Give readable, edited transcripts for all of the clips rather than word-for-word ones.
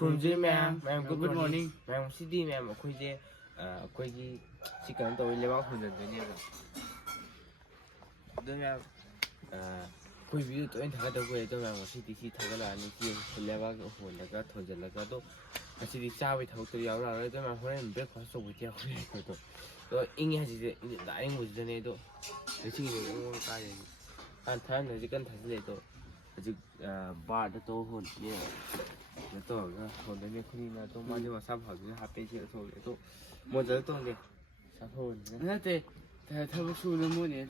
ꯈꯨꯔꯨꯝꯖꯔꯤ ꯃꯌꯥꯝ good morning ꯃꯌꯥꯝ ꯉꯁꯤꯗꯤ ꯃꯌꯥꯝ ꯑꯩꯈꯣꯏꯁꯦ ꯑꯩꯈꯣꯏꯒꯤ ꯁꯤ ꯀꯩꯅꯣ ꯇꯧꯋꯤ ꯂꯩꯕꯥꯛ ꯍꯣꯟꯖꯟꯗꯣꯏꯅꯦꯕ ꯑꯗꯨ ꯃꯌꯥꯝ ꯑꯩꯈꯣꯏ ꯚꯤꯗꯤꯑꯣ ꯇꯣꯏꯅ ꯊꯥꯒꯠꯇꯕ ꯀꯨꯏꯔꯦ ꯑꯗꯣ ꯃꯌꯥꯝ ꯉꯁꯤꯗꯤ ꯁꯤ ꯊꯥꯒꯠꯂꯛꯑꯅꯤ ꯁꯤ ꯂꯩꯕꯥꯛ ꯍꯣꯜꯂꯒ ꯊꯣꯟꯖꯜꯂꯒ ꯑꯗꯣ ꯉꯁꯤꯗꯤ ꯆꯥꯕꯒꯤ ꯊꯕꯛꯇꯣ ꯌꯥꯎꯔꯛꯑꯔꯣꯏ ꯑꯗꯣ ꯃꯌꯥꯝ ꯍꯣꯔꯦꯟ ꯕ꯭ꯔꯦꯛꯐꯥꯁ ꯇꯧꯕꯗꯤ ꯌꯥꯎꯔꯦ ꯑꯩꯈꯣꯏꯗꯣ ꯑꯗꯣ ꯏꯪꯉꯦ ꯍꯧꯖꯤꯛꯁꯦ ꯑꯌꯤꯡꯕꯁꯤꯗꯅꯦ ꯑꯗꯣ ꯂꯩꯆꯤꯡꯁꯦ ꯑꯃꯨꯛ ꯀꯥꯏꯔꯦ ꯊꯥꯏꯅ ꯍꯧꯖꯤꯛ ꯀꯟꯅ ꯊꯥꯖꯤꯜꯂꯦ ꯑꯗꯣ ꯍꯧꯖꯤꯛ ꯕꯥꯔꯗ ꯇꯧ ꯍꯣꯟꯗꯣꯏꯅꯦ ꯇꯧꯔꯒ ꯍꯣꯟꯗꯣꯏꯅꯦ ꯈꯨꯅꯤꯅ ꯑꯗꯣ ꯃꯥꯗꯤ ꯃꯁꯥ ꯐꯕꯅꯤꯅ ꯍꯥꯞꯄꯦ ꯁꯤ ꯊꯣꯛꯂꯦ ꯑꯗꯣ ꯃꯣꯖꯥꯗ ꯇꯣꯡꯗꯦ ꯆꯥꯊꯣꯛꯑꯅꯤ ꯅꯠꯇꯦ ꯊꯕꯛ ꯁꯨꯅ ꯃꯣꯏꯅꯦ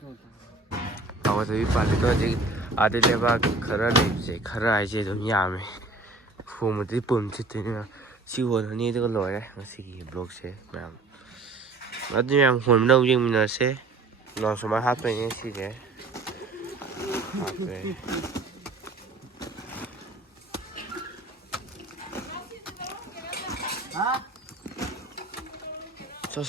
ꯇꯧꯗꯕꯤ ꯄꯥꯜꯂꯤꯗꯣ ꯍꯧꯖꯤꯛ ꯑꯥꯗ ꯂꯩꯕꯥꯛ ꯈꯔ ꯂꯩꯕꯁꯦ ꯈꯔ ꯍꯥꯏꯁꯦ ꯑꯗꯨꯝ ꯌꯥꯝꯃꯦ ꯍꯣꯡꯕꯗꯤ ꯄꯨꯝ ꯁꯤꯠꯇꯣꯏꯅꯤꯅ ꯁꯤ ꯍꯣꯜꯂꯅꯤ ꯑꯗꯨꯒ ꯂꯣꯏꯔꯦ ꯉꯁꯤꯒꯤ ꯕ꯭ꯂꯣꯛꯁꯦ ꯃꯌꯥꯝ ꯑꯗꯨ ꯃꯌꯥꯝ ꯍꯣꯟꯕꯗ ꯌꯦꯡꯃꯤꯟꯅꯔꯁꯦ ꯅꯣꯡ ꯁꯨꯃꯥꯏꯅ ꯍꯥꯞꯇꯣꯏꯅꯦ ꯁꯤꯁꯦ ꯍꯥꯞꯄꯦ ꯆꯣ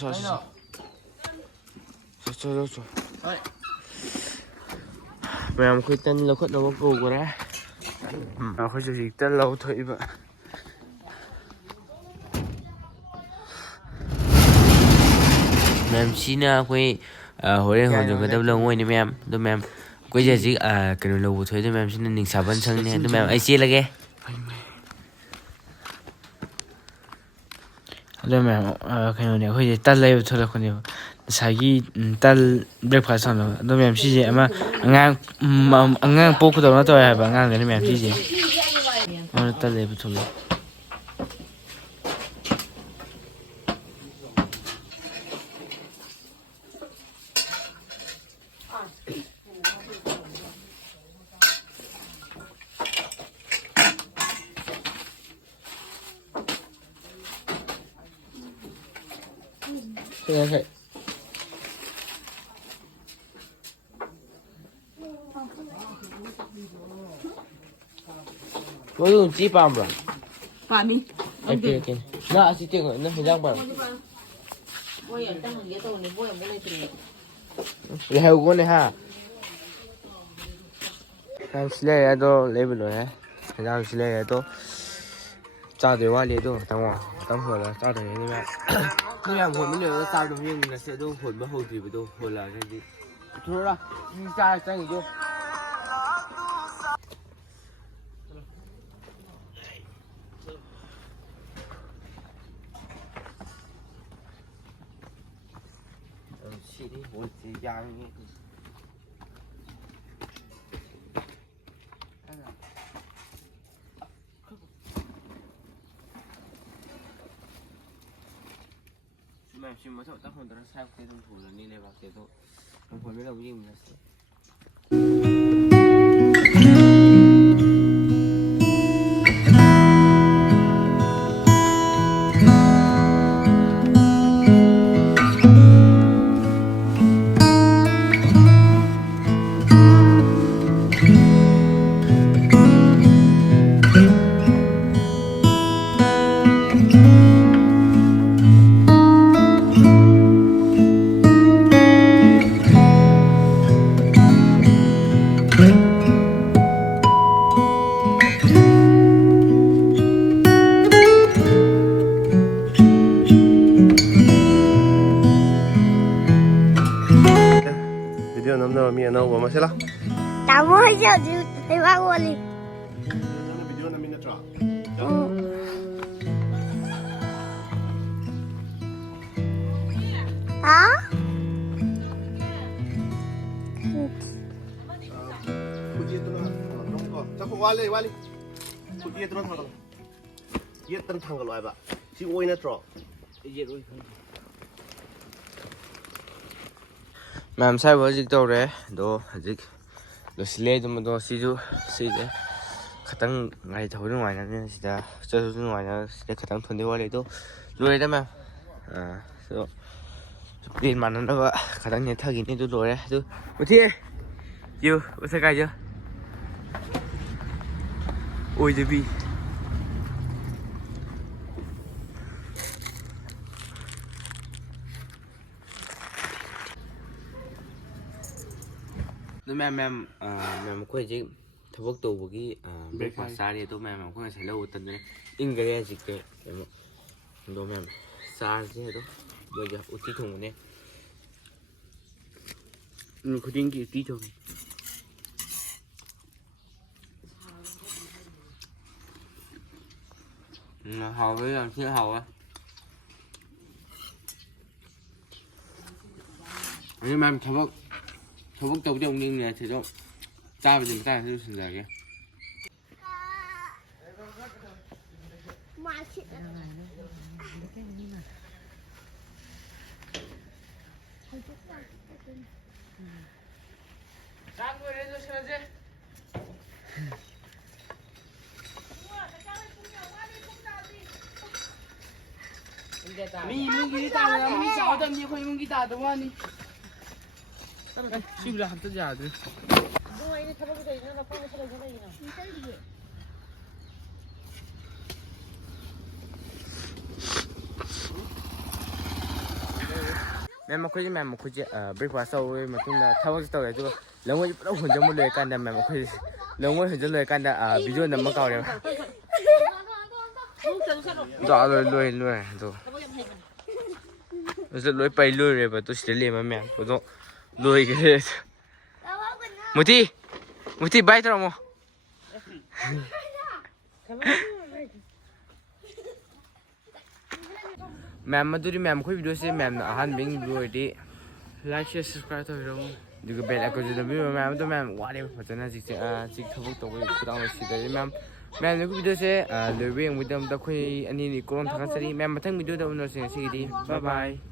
ꯃꯌꯥꯝ ꯑꯩꯈꯣꯏ ꯇꯟ ꯂꯧꯈꯠꯅꯕ ꯀꯧꯈ꯭ꯔꯦ ꯑꯩꯈꯣꯏꯁꯨ ꯍꯧꯖꯤꯛ ꯇꯟ ꯂꯧꯊꯣꯛꯏꯕ ꯃꯦꯝ ꯁꯤꯅ ꯑꯩꯈꯣꯏ ꯍꯣꯔꯦꯟ ꯍꯣꯟꯖꯟꯒꯗꯕ ꯂꯧꯉꯣꯏꯅꯤ ꯃꯌꯥꯝ ꯑꯗꯣ ꯃꯦꯝ ꯑꯩꯈꯣꯏꯁꯦ ꯍꯧꯖꯤꯛ ꯀꯩꯅꯣ ꯂꯧꯕ ꯊꯣꯛꯑꯦ ꯑꯗꯣ ꯃꯦꯝ ꯁꯤꯅ ꯅꯤꯡꯁꯥꯕꯟ ꯁꯪꯅꯤ ꯑꯗꯣ ꯃꯦꯝ ꯑꯩ ꯆꯦꯜꯂꯒꯦ ꯑꯗꯣ ꯃꯌꯥꯝ ꯀꯩꯅꯣꯅꯦ ꯑꯩꯈꯣꯏꯁꯦ ꯇꯟ ꯂꯩꯕ ꯊꯣꯛꯂꯛꯄꯅꯦꯕ ꯉꯁꯥꯏꯒꯤ ꯇꯟ ꯕ꯭ꯔꯦꯛꯐꯥꯁ ꯇꯧꯅꯕ ꯑꯗꯣ ꯃꯌꯥꯝ ꯁꯤꯁꯦ ꯑꯉꯥꯡ ꯄꯣꯛꯄꯗꯧꯅ ꯇꯧꯋꯦ ꯍꯥꯏꯕ ꯑꯉꯥꯡꯗꯅꯤ ꯃꯌꯥꯝ ꯁꯤꯁꯦ ꯑꯗꯨꯅ ꯇꯟ ꯂꯩꯕ ꯊꯣꯛꯂꯛꯑꯦ Okay. Mau uji paham bro? Pahami. Okay. Nah, asih tengok, nah hilang bang. Boy, yang tengah dia tahu ni, boy yang boleh terima. Leher gua ni ha. Kan sila ya tu level tu ya. Hilang sila ya tu. Cak dewa le tu, tengok, tengok lah, cak dewa ni macam. Ni yang hot ni tu cak dewa ni nasi tu hot bahut di betul, hot lah jadi. Terus lah, ni cak cak itu. Sini boleh yang ni. Mày xin mới thợ tác hồn tao sao cái thông thủ là đi này vào cái thôi, thông thủ mới đầu gì mình là video namna mi anau ba masela tamo aja di lewat wali video na min tra ah puji tu na nong ko cha ko wale puji tu na thang ye tan thang ga loi ba si oi na tro ये रोई ma'am साहब हजिक तौरे दो हजिक लोसिले दम दो सिजु सिजे खतंग ngai thau nu ngai na ne sida cha su nu ngai na sida khatang thonde wale do lore da ma'am so pin man na ba khatang ne thagi ni do lore do uthi you usa kai chưa ôi je bi Ma'am, ma'am, quay chứ ꯊꯕꯛ ꯇꯧꯕꯒꯤ breakfast ꯆꯥꯔꯤ ꯑꯗꯣ ꯃꯌꯥꯝ ꯑꯩꯈꯣꯏ ꯉꯁꯥꯏ ꯂꯧꯕ ꯃꯇꯝꯗꯅꯦ ꯏꯪꯈꯔꯦ ꯍꯧꯖꯤꯛꯇꯤ ꯀꯩꯅꯣ ꯑꯗꯣ ꯃꯌꯥꯝ ꯆꯥꯔꯁꯦ ꯑꯗꯨꯝ ꯃꯣꯏꯁꯦ ꯎꯇꯤ ꯊꯣꯡꯕꯅꯦ ꯅꯨꯃꯤꯠ ꯈꯨꯗꯤꯡꯒꯤ ꯎꯇꯤ ꯊꯣꯡꯉꯦ ꯍꯥꯎꯋꯦ ꯌꯥꯝ ꯊꯤꯅ ꯍꯥꯎꯋꯦ ꯑꯗꯨ ꯃꯌꯥꯝ ꯊꯕꯛ ꯇꯧꯕꯗꯤ ꯑꯃꯨꯛ ꯅꯤꯡꯉꯦ ꯁꯤꯗꯣ ꯆꯥꯕꯗꯤ ꯃꯇꯥꯡꯗ ꯂꯣꯏꯁꯤꯟꯖꯔꯒꯦ ꯃꯤ ꯏꯃꯨꯡꯒꯤꯗꯤ ꯇꯥꯗ ꯃꯤ ꯆꯥꯎꯗꯕꯅꯤ ꯑꯩꯈꯣꯏ ꯏꯃꯨꯡꯒꯤ ꯇꯥꯗꯕ ꯋꯥꯅꯤ ꯁꯤꯕꯨ ꯍꯥꯞꯇ ꯌꯥꯗ꯭ꯔꯦ ꯑꯩꯅ ꯊꯕꯛ ꯇꯧꯔꯤꯅ ꯂꯐꯣꯏ ꯂꯩꯁꯤꯜ ꯂꯩꯒꯤꯅ ꯃꯦꯝ ꯑꯩꯈꯣꯏꯁꯦ ꯕ꯭ꯔꯦꯛꯐꯥꯁ ꯇꯧꯔꯕ ꯃꯇꯨꯡꯗ ꯊꯕꯛꯁꯨ ꯇꯧꯔꯦ ꯑꯗꯨꯒ ꯂꯉꯣꯏꯁꯦ ꯄꯨꯂꯞ ꯍꯨꯟꯖꯟꯕ ꯂꯣꯏꯔꯀꯥꯟꯗ ꯃꯦꯝ ꯑꯩꯈꯣꯏꯁꯦ ꯂꯉꯣꯏ ꯍꯨꯟꯖꯟ ꯂꯣꯏꯔꯀꯥꯟꯗ ꯚꯤꯗꯤꯑꯣ ꯅꯝꯕ ꯀꯥꯎꯔꯦꯕ ꯂꯣꯏꯔꯦ ꯑꯗꯣ ꯂꯣꯏ ꯄꯩ ꯂꯣꯏꯔꯦꯕ ꯑꯗꯣ ꯁꯤꯗ ꯂꯦꯝꯕ ꯃꯌꯥꯝꯗꯣ ꯑꯗꯣ ꯂꯣꯏꯈ꯭ꯔꯦ ꯃꯨꯊꯤ ꯕꯥꯏ ꯇꯧꯔꯝꯃꯣ ꯃꯌꯥꯝ ꯑꯗꯨꯗꯤ ꯃꯌꯥꯝ ꯑꯩꯈꯣꯏ ꯚꯤꯗꯤꯑꯣꯁꯦ ꯃꯌꯥꯝꯅ ꯑꯍꯥꯟꯕ ꯌꯦꯡꯕ ꯑꯣꯏꯔꯗꯤ ꯂꯥꯏꯛ ꯁꯤꯌꯔ ꯁꯕꯁꯀ꯭ꯔꯥꯏꯕ ꯇꯧꯕꯤꯔꯝꯃꯨ ꯑꯗꯨꯒ ꯕꯦꯜ ꯑꯥꯏꯀꯟꯁꯨ ꯅꯝꯕꯤꯔꯝꯃꯨ ꯃꯌꯥꯝ ꯑꯗꯣ ꯃꯌꯥꯝ ꯋꯥꯔꯦꯕ ꯐꯖꯅ ꯍꯧꯖꯤꯛꯁꯦ ꯊꯕꯛ ꯇꯧꯕꯒꯤ ꯈꯨꯗꯥꯡ ꯁꯤꯗꯗꯤ ꯃꯌꯥꯝ ꯑꯩꯈꯣꯏ ꯚꯤꯗꯤꯑꯣꯁꯦ ꯂꯣꯏꯕ ꯌꯦꯡꯕꯒꯤꯗꯃꯛꯇ ꯑꯩꯈꯣꯏ ꯑꯅꯤꯅꯤ ꯀꯣꯔꯣꯝ ꯊꯥꯒꯠꯆꯔꯤ ꯃꯌꯥꯝ ꯃꯊꯪ ꯚꯤꯗꯤꯑꯣꯗ ꯎꯅꯔꯁꯦ ꯉꯁꯤꯒꯤꯗꯤ ꯕꯥꯏ ꯕꯥꯏ